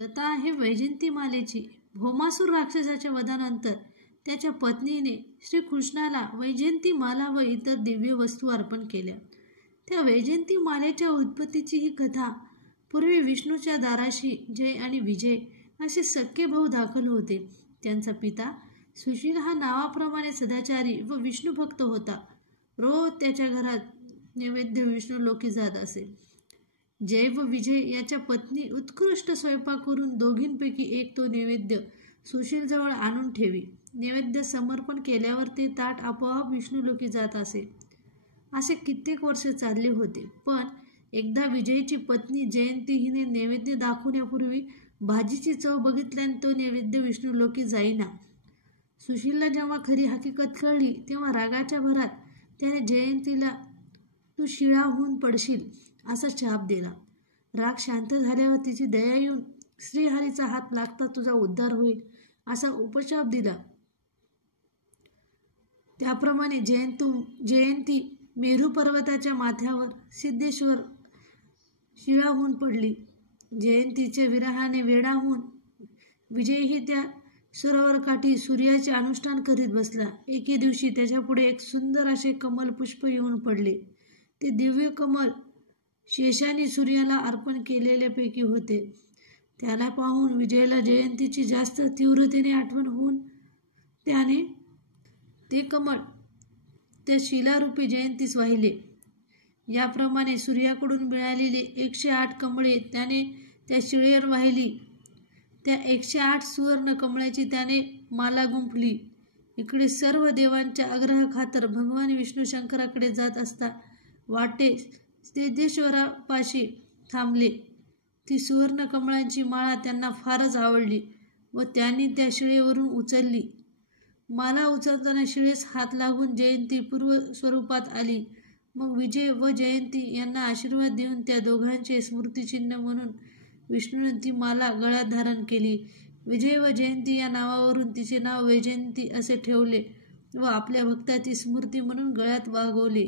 कथा आहे वैजयंतीमालेची। भौमासूर राक्षसाच्या वधानंतर त्याच्या पत्नीने श्रीकृष्णाला वैजयंतीमाला व इतर दिव्य वस्तू अर्पण केल्या। त्या वैजयंतीमालेच्या उत्पत्तीची ही कथा। पूर्वी विष्णूच्या दाराशी जय आणि विजय असे सख्खे भाऊ दाखल होते। त्यांचा पिता सुशील हा नावाप्रमाणे सदाचारी व विष्णुभक्त होता। रोज त्याच्या घरात नैवेद्य विष्णुलोकी जात असे। जय व विजय याच्या पत्नी उत्कृष्ट स्वयंपाक करून दोघींपैकी एक तो नैवेद्य सुशीलजवळ आणून ठेवी। नैवेद्य समर्पण केल्यावर ते ताट आपोआप विष्णुलोकी जात असे। असे कित्येक वर्ष चालले होते। पण एकदा विजयची पत्नी जयंती हिने नैवेद्य दाखवण्यापूर्वी भाजीची चव बघितल्याने तो नैवेद्य विष्णुलोकी जाईना। सुशीलला जेव्हा खरी हकीकत कळली तेव्हा रागाच्या भरात त्याने जयंतीला तू शिळा होऊन पडशील असा शाप दिला। राग शांत झाल्यावर तिची दया येऊन श्रीहरीचा हात लागता तुझा उद्धार होईल असा उपशाप दिला। त्याप्रमाणे जयंती मेरू पर्वताच्या माथ्यावर सिद्धेश्वर शिळा होऊन पडली। जयंतीच्या विरहाने वेडा होऊन विजयही त्या सरोवरकाठी सूर्याचे अनुष्ठान करीत बसला। एके दिवशी त्याच्यापुढे एक सुंदर असे कमल पुष्प येऊन पडले। ते दिव्य कमल शेषाने सूर्याला अर्पण केलेल्यापैकी होते। त्याला पाहून विजयला जयंतीची जास्त तीव्रतेने आठवण होऊन त्याने ते कमळ त्या शिलारूपी जयंतीस वाहिले। याप्रमाणे सूर्याकडून मिळालेली 108 कमळे त्याने त्या शिळेवर वाहिली। त्या 108 सुवर्ण कमळाची त्याने माला गुंफली। इकडे सर्व देवांच्या आग्रहाखातर भगवान विष्णू शंकराकडे जात असता वाटे सिद्धेश्वरापाशी थांबले। ती सुवर्ण कमळांची माळा त्यांना फारच आवडली व त्यांनी त्या शिळेवरून उचलली। माला उचलताना शिळेस हात लागून जयंती पूर्व स्वरूपात आली। मग विजय व जयंती यांना आशीर्वाद देऊन त्या दोघांचे स्मृतिचिन्ह म्हणून विष्णूने ती माला गळ्यात धारण केली। विजय व जयंती या नावावरून तिचे नाव वैजयंती असे ठेवले व आपल्या भक्ताची स्मृती म्हणून गळ्यात वागवले।